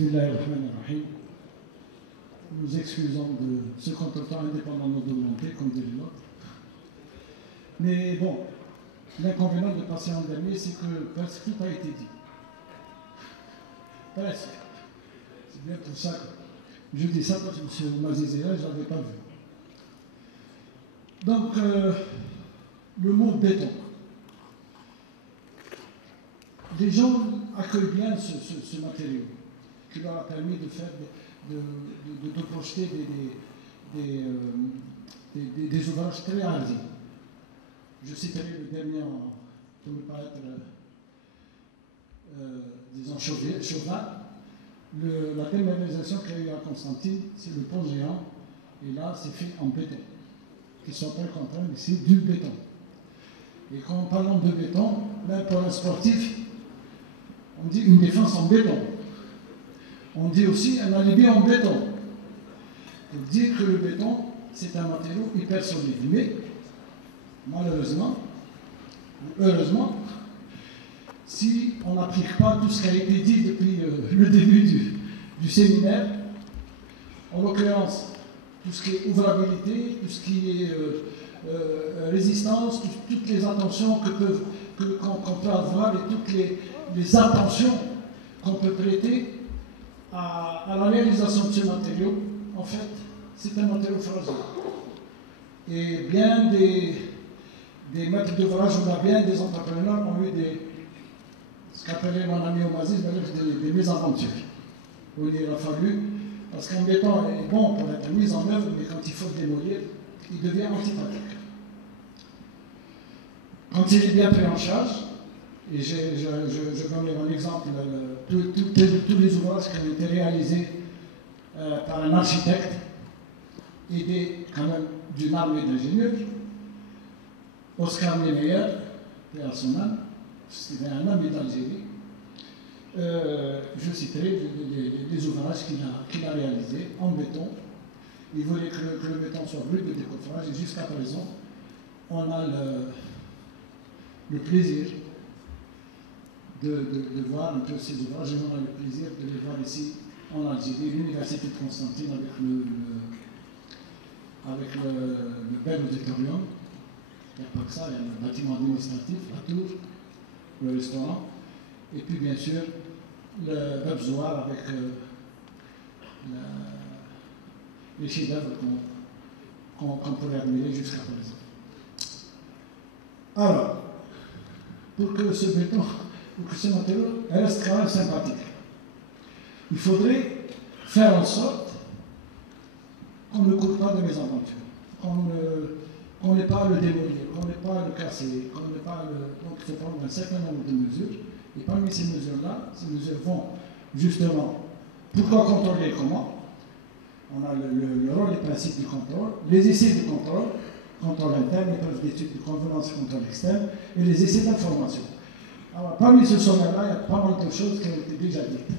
Bismillahirrahmanirrahim. Nous excusons de ce contretemps indépendamment de volonté, comme dirait l'autre. Mais bon, l'inconvénient de passer en dernier, c'est que presque tout a été dit. Presque. C'est bien pour ça que je dis ça, parce que M. Maziz est là, je ne l'avais pas vu. Donc, le mot béton. Les gens accueillent bien ce matériau qui leur a permis de faire, de projeter des ouvrages très arrêtés. Je citerai le dernier, pour ne pas être, disons, chauvin. La démodélisation qu'il y a eu à Constantine, c'est le pont géant, et là, c'est fait en béton, qui sont très contraints ici du béton. Et quand parlons de béton, là, pour un sportif, on dit une défense en béton. On dit aussi un alibi en béton. Pour dire que le béton, c'est un matériau hyper solide. Mais, malheureusement, ou heureusement, si on n'applique pas tout ce qui a été dit depuis le début du séminaire, en l'occurrence, tout ce qui est ouvrabilité, tout ce qui est résistance, toutes les attentions qu'on peut avoir et toutes les attentions qu'on peut prêter à la réalisation de ce matériau, en fait, c'est un matériau fragile. Et bien des maîtres d'ouvrage, on a bien des entrepreneurs ont eu ce qu'appelait mon ami Omaziz, des mésaventures. Où il a fallu, parce qu'un béton est bon pour être mis en œuvre, mais quand il faut le démolir, il devient antipathique. Quand il est bien pris en charge, et je donne un exemple, tous les ouvrages qui ont été réalisés par un architecte, aidé quand même d'une armée d'ingénieurs, Oscar Niemeyer, et à son âme, c'était un ami d'Algérie, je citerai les ouvrages qu'il a réalisés en béton. Il voulait que le béton soit brut de décoffrage, et jusqu'à présent, on a le plaisir de voir un peu ces ouvrages, et on a le plaisir de les voir ici en Algérie, l'université de Constantine avec le bel auditorium. Il n'y a pas que ça, il y a le bâtiment administratif, la tour, le restaurant, et puis bien sûr le Babzoar avec les chefs-d'œuvre qu'on pourrait admirer jusqu'à présent. Alors, pour que ce béton, pour que ce matériau reste quand même sympathique, il faudrait faire en sorte qu'on ne court pas de mésaventures, qu'on n'ait pas à le démolir, qu'on n'ait pas à le casser, qu'on n'ait pas à le... Donc il faut prendre un certain nombre de mesures, et parmi ces mesures-là, ces mesures vont justement, pourquoi contrôler et comment? On a le rôle et principe du contrôle, les essais de contrôle interne, les preuves d'études de convenance et contrôle externe, et les essais d'information. Alors, parmi ce sommaire-là, il y a pas mal de choses qui ont été déjà dites.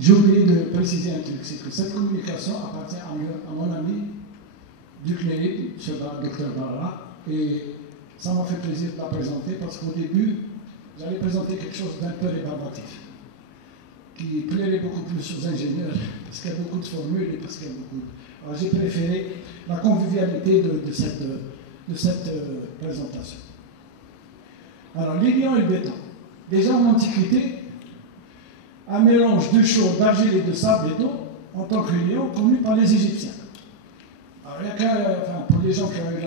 J'ai oublié de préciser un truc, c'est que cette communication appartient à mon ami Duc Néry, M. Dr Barra, et ça m'a fait plaisir de la présenter parce qu'au début, j'allais présenter quelque chose d'un peu rébarbatif, qui plairait beaucoup plus aux ingénieurs, parce qu'il y a beaucoup de formules et parce qu'il y a beaucoup de... Alors j'ai préféré la convivialité de cette présentation. Alors, l'ion et le béton. Déjà en Antiquité, un mélange de chaux, d'argile et de sable et d'eau, en tant que lion, connu par les Égyptiens. Alors, il y a qu'à, pour les gens qui ont eu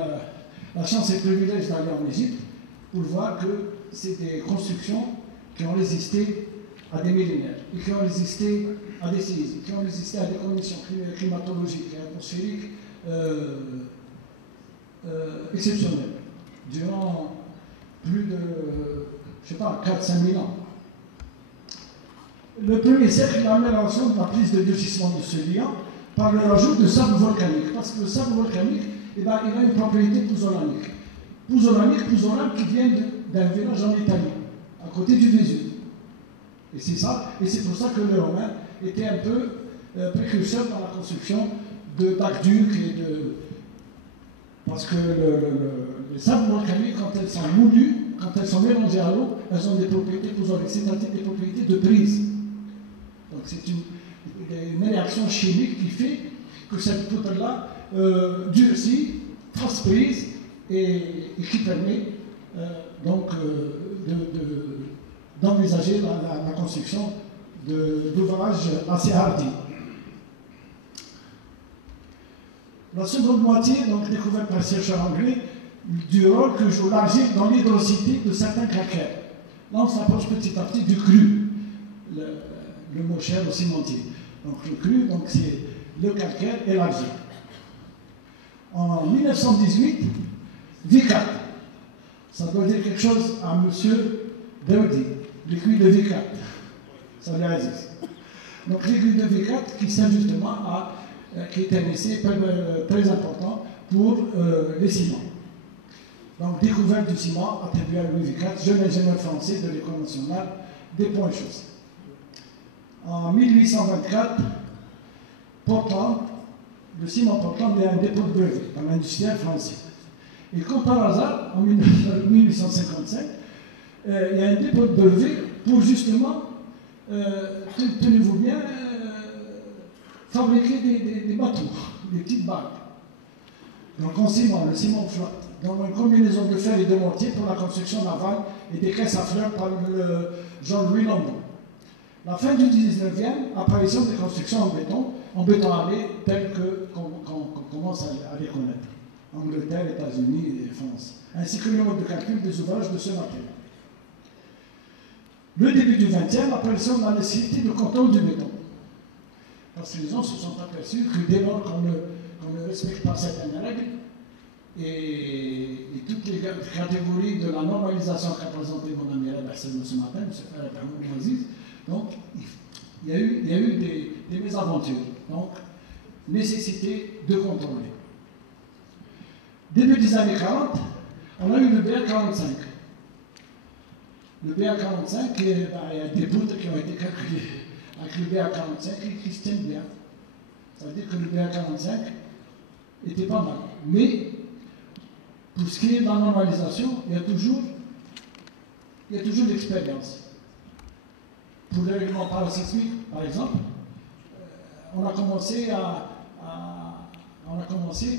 la chance et le privilège d'aller en Égypte, pour voir que c'est des constructions qui ont résisté à des millénaires, et qui ont résisté à des séismes, qui ont résisté à des conditions climatologiques et atmosphériques exceptionnelles, durant plus de, je ne sais pas, 4-5 000 ans. Le premier siècle, il a amené la notion de la prise de durcissement de ce liant par le rajout de sable volcanique, parce que le sable volcanique, eh ben, il a une propriété pouzzolanique. Pouzzolane qui vient d'un village en Italie, à côté du Vésuve. Et c'est ça, et c'est pour ça que les Romains étaient un peu précurseurs dans la construction d'aqueducs et de... Parce que les sables volcaniques, quand elles sont moulues, quand elles sont mélangées à l'eau, elles ont des propriétés pouzzolaniques, c'est-à-dire des propriétés de prise. Donc c'est une réaction chimique qui fait que cette poutre-là durcit, transprise et qui permet donc d'envisager la construction d'ouvrages assez hardis. La seconde moitié, donc découverte par le chercheur anglais, du rôle que joue l'argile dans l'hydrosité de certains calcaires. Là, on s'approche petit à petit du cru, le mot cher au cimentier. Donc le cru, c'est le calcaire et l'argile. En 1918, Vicat, ça doit dire quelque chose à M. Daoudi, l'aiguille de Vicat. Ça lui Aziz. Donc l'aiguille de Vicat qui sert justement qui est un essai très important pour les ciments. Donc découverte du ciment attribuée à Louis Vicat, jeune ingénieur français de l'École nationale des ponts et chaussées. En 1824, Portland, le ciment Portland est un dépôt de brevet dans l'industriel français. Et comme par hasard, en 1855, il y a un dépôt de brevet pour justement, tenez-vous bien, fabriquer des bateaux, des petites barques. Donc en ciment, le ciment flotte. Donc une combinaison de fer et de mortier pour la construction navale et des caisses à fleurs par Jean-Louis Lambon. La fin du 19e, apparition des constructions en béton armé telles qu'on commence à les connaître. Angleterre, États-Unis et France. Ainsi que le mode de calcul des ouvrages de ce matériau. Le début du 20e, apparition de la nécessité de contrôle du béton. Parce que les gens se sont aperçus que dès lors qu'on ne respecte pas certaines règles, et toutes les catégories de la normalisation qu'a présenté mon ami Rabahsel ce matin, M. Farad Aziz, donc il y a eu des mésaventures. Donc, nécessité de contrôler. Début des années 40, on a eu le BA45. Le BA45, il y a des poutres qui ont été calculées avec le BA45 et qui se tiennent bien. Ça veut dire que le BA45 était pas mal. Mais, pour ce qui est de la normalisation, il y a toujours l'expérience. Pour le règlement parasismique, par exemple, on a commencé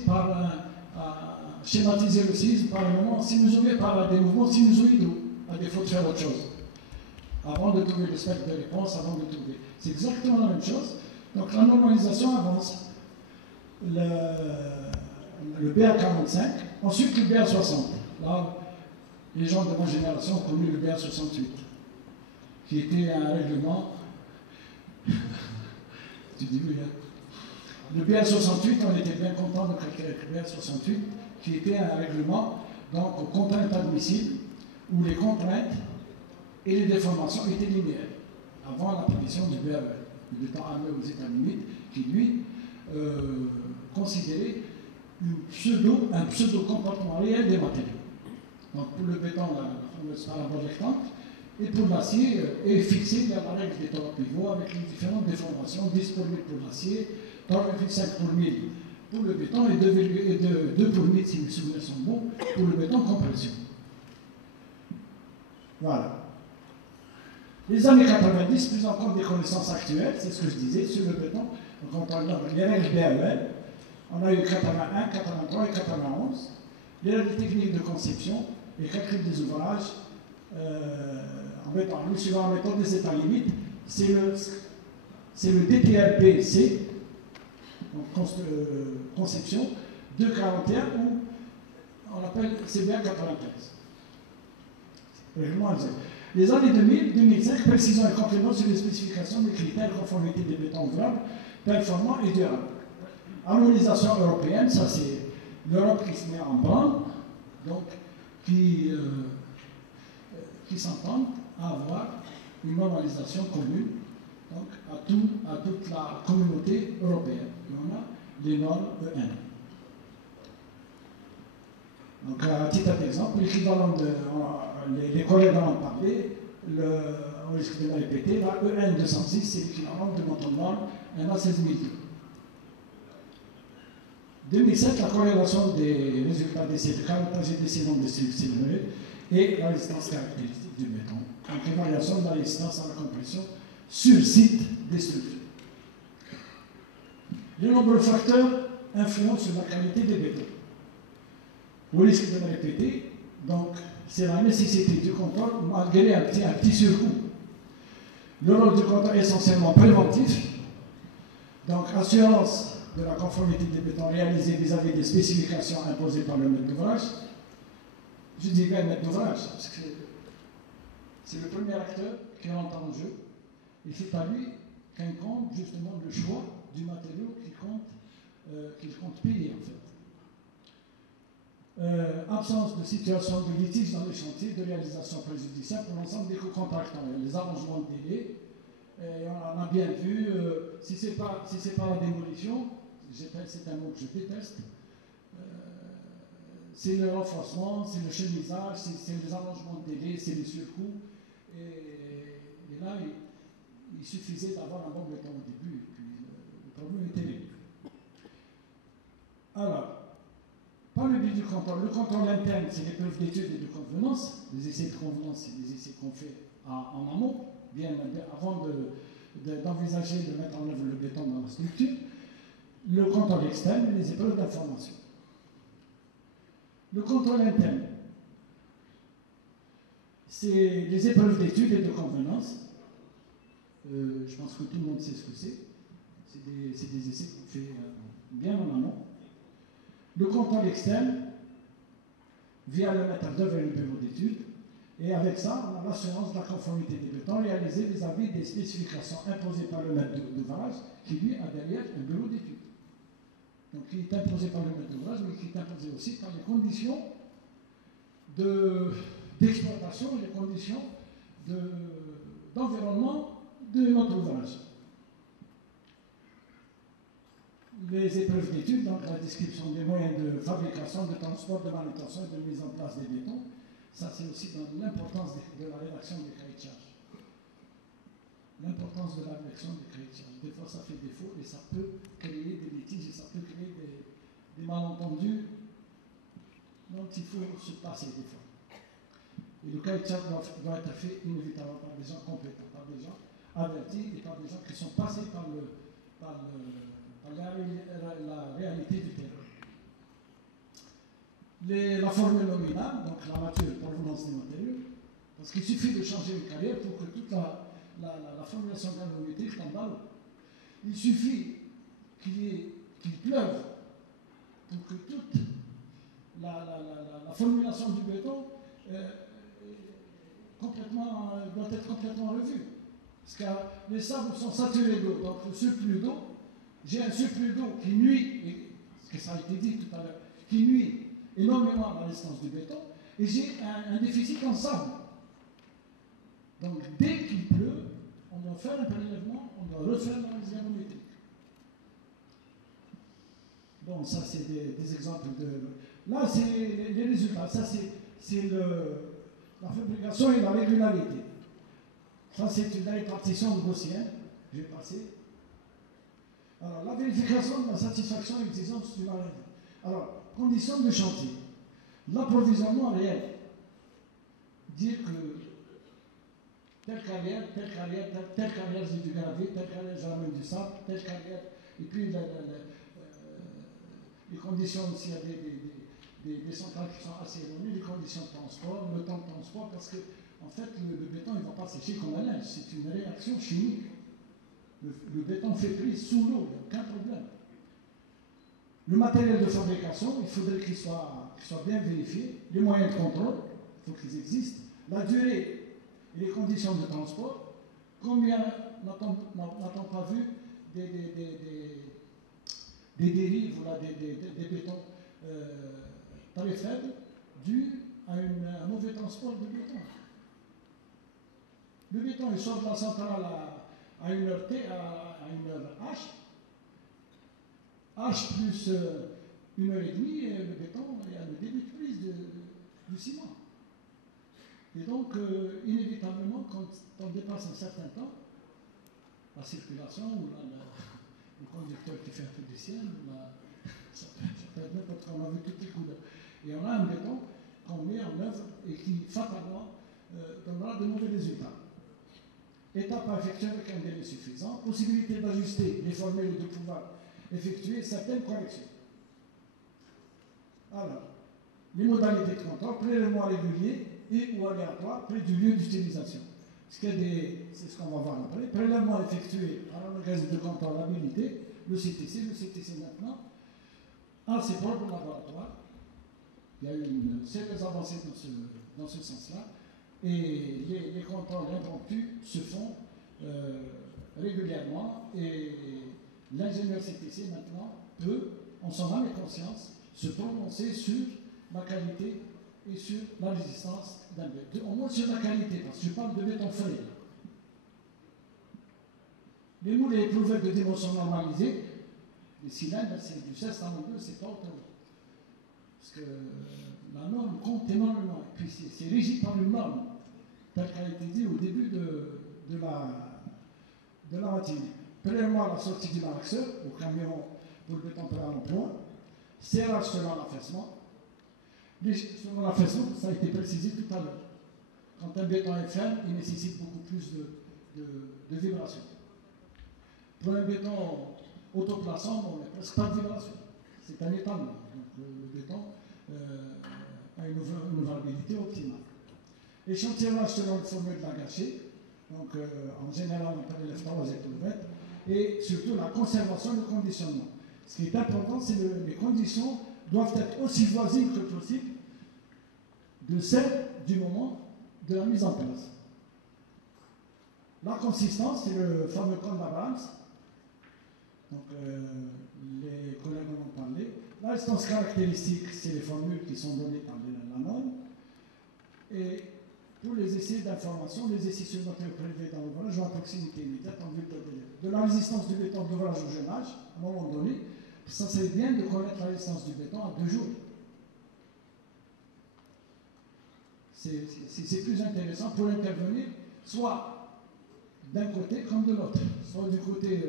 par schématiser le séisme par un moment sinusoïdal, par des mouvements sinusoïdaux, à défaut de faire autre chose. Avant de trouver le spectre de réponse, avant de trouver. C'est exactement la même chose. Donc la normalisation avance. Le BA45, ensuite le BA60. Là, les gens de ma génération ont connu le BA68, qui était un règlement. Tu dis oui, hein. Le BA68, on était bien content de calculer le BA68, qui était un règlement donc aux contraintes admissibles, où les contraintes et les déformations étaient linéaires, avant l'apparition du BAE, du béton armé aux États-Unis, qui lui considérait un pseudo-comportement réel des matériaux. Donc pour le béton, la fameuse parabole rectangle, et pour l'acier, est fixé dans la règle des torts pivots avec les différentes déformations, 10 pour 1000 pour l'acier, 3,5 pour 1000 pour le béton et 2 pour 1000, si mes souvenirs sont bons, pour le béton compression. Voilà. Les années 90, plus encore des connaissances actuelles, c'est ce que je disais, sur le béton. Donc on parle des règles BAEL. On a eu 81, 83 et 91. Les règles techniques de conception, les calculs des ouvrages, en béton, nous suivant la méthode des états limites, c'est le DTLP-C, donc conception, 241, ou on appelle CBA 95. Les années 2000, 2005, précision et complément sur les spécifications des critères de conformité des bétons ouvrables, performants et durables. Harmonisation européenne, ça c'est l'Europe qui se met en branle, donc qui s'entendent à avoir une normalisation commune donc, à toute la communauté européenne. Et on a les normes EN. Donc, à titre d'exemple, l'équivalent les collègues en ont parlé, on risque de le répéter, la EN 206, c'est l'équivalent de notre norme NA 16002. 2007, la corrélation des résultats d'essais de caractérisation des d'essais non destructibles et la résistance caractéristique du béton. Donc, évaluation de la résistance à la compression sur site des structures. De nombreux facteurs influencent sur la qualité des bétons. Au risque de me répéter, donc c'est la nécessité du contrôle malgré un petit surcoût. Le rôle du contrôle est essentiellement préventif, donc assurance de la conformité des bétons réalisés vis-à-vis des spécifications imposées par le maître d'ouvrage. Je dis bien maître d'ouvrage, parce que c'est le premier acteur qui rentre en jeu, et c'est à lui qu'incombe justement le choix du matériau qu'il compte payer en fait. Absence de situation de litige dans les chantiers de réalisation préjudiciable pour l'ensemble des co-contractants. Les arrangements de délai, on a bien vu, si ce n'est pas la démolition, c'est un mot que je déteste, c'est le renforcement, c'est le chemisage, c'est les arrangements de délai, c'est les surcoûts. Et là, il suffisait d'avoir un bon béton au début, et puis le problème était réglé. Alors, par le biais du contrôle, le contrôle interne, c'est l'épreuve d'étude et de convenance. Les essais de convenance, c'est des essais qu'on fait en amont, bien avant d'envisager de mettre en œuvre le béton dans la structure. Le contrôle externe, les épreuves d'information. Le contrôle interne, c'est les épreuves d'étude et de convenance. Je pense que tout le monde sait ce que c'est. C'est des essais qu'on fait bien en amont. Le contrôle externe, via le maître d'œuvre et le bureau d'études. Et avec ça, on a l'assurance de la conformité des bétons réalisés vis-à-vis des spécifications imposées par le maître d'ouvrage, qui lui a derrière un bureau d'études. Donc, qui est imposé par le maître d'ouvrage, mais qui est imposé aussi par les conditions d'exploitation et les conditions d'environnement de notre ouvrage. Les épreuves d'études, donc la description des moyens de fabrication, de transport, de manutention et de mise en place des bétons, ça c'est aussi dans l'importance de la rédaction des cahiers de charges. L'importance de la rédaction des cahiers de charges. Des fois ça fait défaut et ça peut créer des litiges et ça peut créer des malentendus dont il faut se passer des fois. Et le cahier de charges doit être fait inévitablement par des gens compétents, par des gens avertis et par des gens qui sont passés par la réalité du terrain. La formule nominale, donc la nature, provenance des matériaux, parce qu'il suffit de changer une carrière pour que toute la formulation granulométrique tombe à l'eau. Il suffit qu'il pleuve pour que toute la formulation du béton doit être complètement revue. Parce que les sables sont saturés d'eau, donc le surplus d'eau, j'ai un surplus d'eau qui nuit, ce que ça a été dit tout à l'heure, qui nuit énormément à la résistance du béton, et j'ai un déficit en sable. Donc dès qu'il pleut, on doit faire un prélèvement, on doit refaire l'analyse granulométrique. Bon, ça c'est des exemples de... Là, c'est les résultats. Ça, c'est la fabrication et la régularité. Ça, c'est une répartition gaussienne. Je vais passer. Alors, la vérification de la satisfaction et l'exigence du marin. Alors, conditions de chantier. L'approvisionnement réel. Dire que telle carrière, j'ai du gravier, telle carrière, je ramène du sable, telle carrière, et puis les conditions aussi, il y a des centrales qui sont assez éloignées, les conditions de transport, le temps de transport, parce que en fait, le béton ne va pas sécher comme un linge, c'est une réaction chimique. Le béton fait prise sous l'eau, il n'y a aucun problème. Le matériel de fabrication, il faudrait qu'il soit bien vérifié. Les moyens de contrôle, il faut qu'ils existent. La durée et les conditions de transport. Combien n'a-t-on pas vu des dérives, voilà, des bétons très faibles dus à un mauvais transport de béton. Le béton, il sort de la centrale à une heure T, à une heure H. H plus une heure et demie, et le béton, il y a le début de prise du ciment. Et donc, inévitablement, quand on dépasse un certain temps, la circulation ou le conducteur qui fait un peu du ciel, ça peut être n'importe quoi, on a vu toutes les couleurs. Et on a un béton qu'on met en œuvre et qui, fatalement, donnera de mauvais résultats. étape à effectuer avec un délai suffisant, possibilité d'ajuster les formules et de pouvoir effectuer certaines corrections. Alors, les modalités de contrôle, prélèvement régulier et ou aléatoire près du lieu d'utilisation. C'est ce qu'on va voir après. Prélèvement effectué par l'organisme de contrôle habilité, le CTC. Le CTC maintenant a ses propres laboratoires. Il y a eu une sérieuse avancée dans ce sens-là. Et les contrôles impromptus se font régulièrement. Et l'ingénieur CTC maintenant peut, en son âme et conscience, se prononcer sur la qualité et sur la résistance d'un béton. Au moins sur la qualité, parce que je parle de béton frais. Les moules et éprouvettes de dimension normalisée, les cylindres, c'est du 16 à 2, c'est pas autant. Parce que la norme compte énormément. Et puis c'est régi par une norme, telle qu'elle a été dit au début de la matinée. Premièrement, la sortie du malaxeur, au camion pour le béton prêt à l'emploi, serrage selon l'affaissement. Selon l'affaissement, ça a été précisé tout à l'heure. Quand un béton est ferme, il nécessite beaucoup plus de vibrations. Pour un béton autoplaçant, on n'a presque pas de vibration. C'est un étalement. Donc le béton a une ouvrabilité optimale. Échantillonnage selon le formule de la gâchée. Donc en général, on prélève 3 éprouvettes. Et surtout la conservation et le conditionnement. Ce qui est important, c'est que les conditions doivent être aussi voisines que possible de celles du moment de la mise en place. La consistance, c'est le fameux cône d'Abrams. Donc, les collègues en ont parlé. La résistance caractéristique, c'est les formules qui sont données par la norme. Et pour les essais d'information, les essais sur matériaux prélevés dans l'ouvrage ou à proximité immédiate en vue de la résistance du béton de l'ouvrage au jeune âge, à un moment donné. Ça, c'est bien de connaître la résistance du béton à 2 jours. C'est plus intéressant pour intervenir, soit d'un côté comme de l'autre, soit du côté,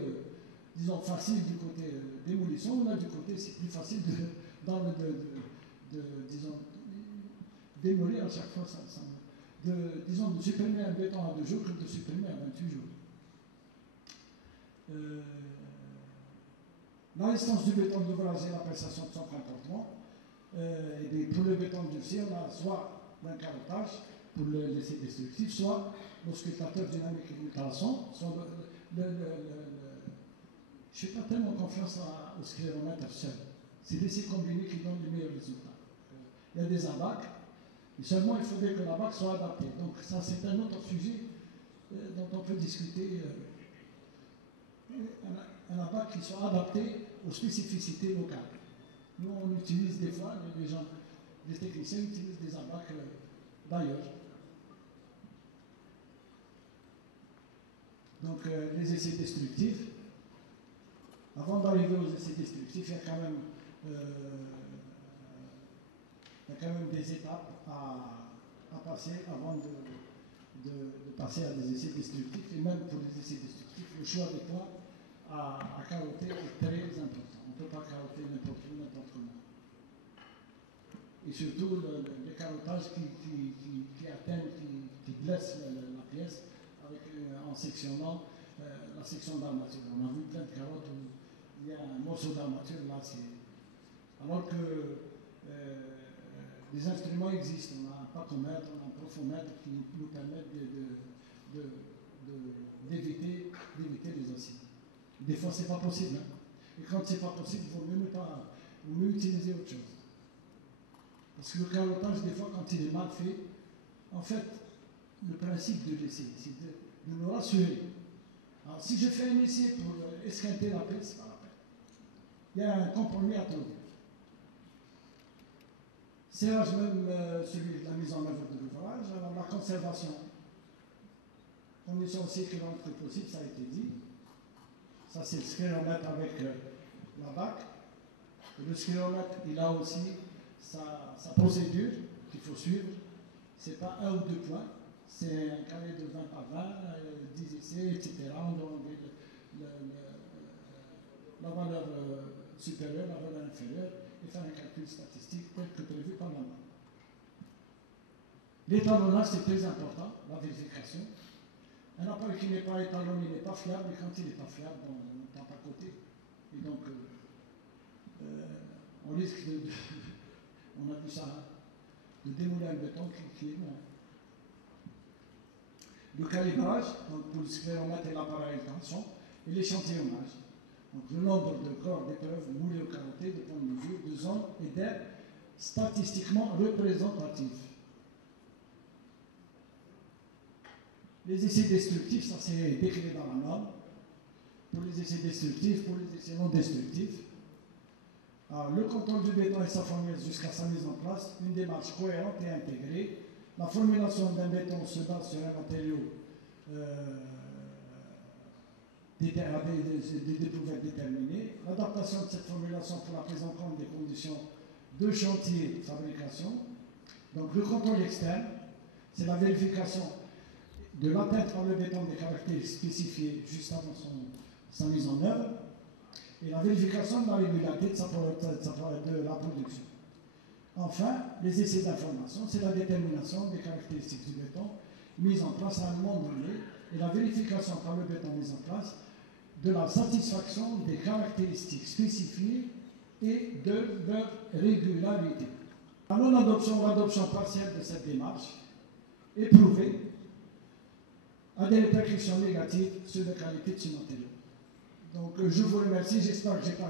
disons, facile, du côté démolition, ou là, du côté, c'est plus facile disons, démolir à chaque fois, disons, de supprimer un béton à 2 jours que de supprimer à 28 jours. La résistance du béton de l'ouvrage et l'appréciation de son comportement. Et pour le béton durci, on a soit d'un carottage pour l'essai destructif, soit l'auscultateur dynamique et ultrason, soit je ne fais pas tellement confiance au scléromètre seul. C'est l'essai combiné qui donne les meilleurs résultats. Il y a des abacs, et seulement il faudrait que l'abac soit adapté. Donc ça, c'est un autre sujet dont on peut discuter. Un abac qui soit adapté aux spécificités locales. Nous, on utilise des fois, les gens, les techniciens utilisent des abacs d'ailleurs. Donc, les essais destructifs, avant d'arriver aux essais destructifs, il y a quand même des étapes à passer avant de passer à des essais destructifs. Et même pour les essais destructifs, le choix des points à carotter est très important. On ne peut pas carotter n'importe où, n'importe comment. Et surtout, les carottages qui atteignent, qui blessent la pièce en sectionnant la section d'armature. On a vu plein de carottes où il y a un morceau d'armature là. Alors que les instruments existent. On a un pacomètre, on a un profomètre qui nous permettent d'éviter les acides. Des fois, ce n'est pas possible. Hein. Et quand ce n'est pas possible, il vaut mieux utiliser autre chose. Parce que le carottage, des fois, quand il est mal fait, en fait, le principe de l'essai, c'est de nous rassurer. Alors, si je fais un essai pour esquinter la pièce, ce n'est pas la peine. Il y a un compromis à trouver. Serrage même celui de la mise en œuvre de l'ouvrage, alors la conservation. Condition aussi équivalente que possible, ça a été dit. Ça, c'est le scléromètre avec la BAC. Le scléromètre, il a aussi sa procédure qu'il faut suivre. Ce n'est pas 1 ou 2 points, c'est un carré de 20 par 20, 10 essais, etc. On doit enlever la valeur supérieure, la valeur inférieure, et faire un calcul statistique tel que prévu par la norme. L'étalonnage, c'est très important, la vérification. Un appareil qui n'est pas étalonné n'est pas fiable, et quand il n'est pas fiable, on tape à côté. Et donc, on risque de on a vu ça, hein, de démouler un béton qui est bon. Le calibrage, donc pour le scléromètre et l'appareil de tension, et l'échantillonnage. Donc le nombre de corps d'épreuves moulés au carotté de points de mesure, de zones et d'aires statistiquement représentatifs. Les essais destructifs, ça c'est décrit dans la norme. Pour les essais destructifs, pour les essais non destructifs. Alors, le contrôle du béton et sa fournaise jusqu'à sa mise en place, une démarche cohérente et intégrée. La formulation d'un béton se base sur un matériau des découvertes déterminées. L'adaptation de cette formulation pour la prise en compte des conditions de chantier de fabrication. Donc le contrôle externe, c'est la vérification de l'atteinte par le béton des caractéristiques spécifiées juste avant sa mise en œuvre et la vérification de la régularité de la production. Enfin, les essais d'information, c'est la détermination des caractéristiques du béton mis en place à un moment donné et la vérification par le béton mis en place de la satisfaction des caractéristiques spécifiées et de leur régularité. La non-adoption ou adoption partielle de cette démarche est prouvée a des répercussions négatives sur la qualité de ce matériau. Donc je vous remercie, j'espère que j'ai pas...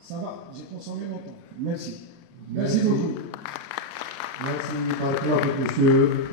Ça va, j'ai consommé mon temps. Merci. Merci beaucoup. Merci, Marc, monsieur.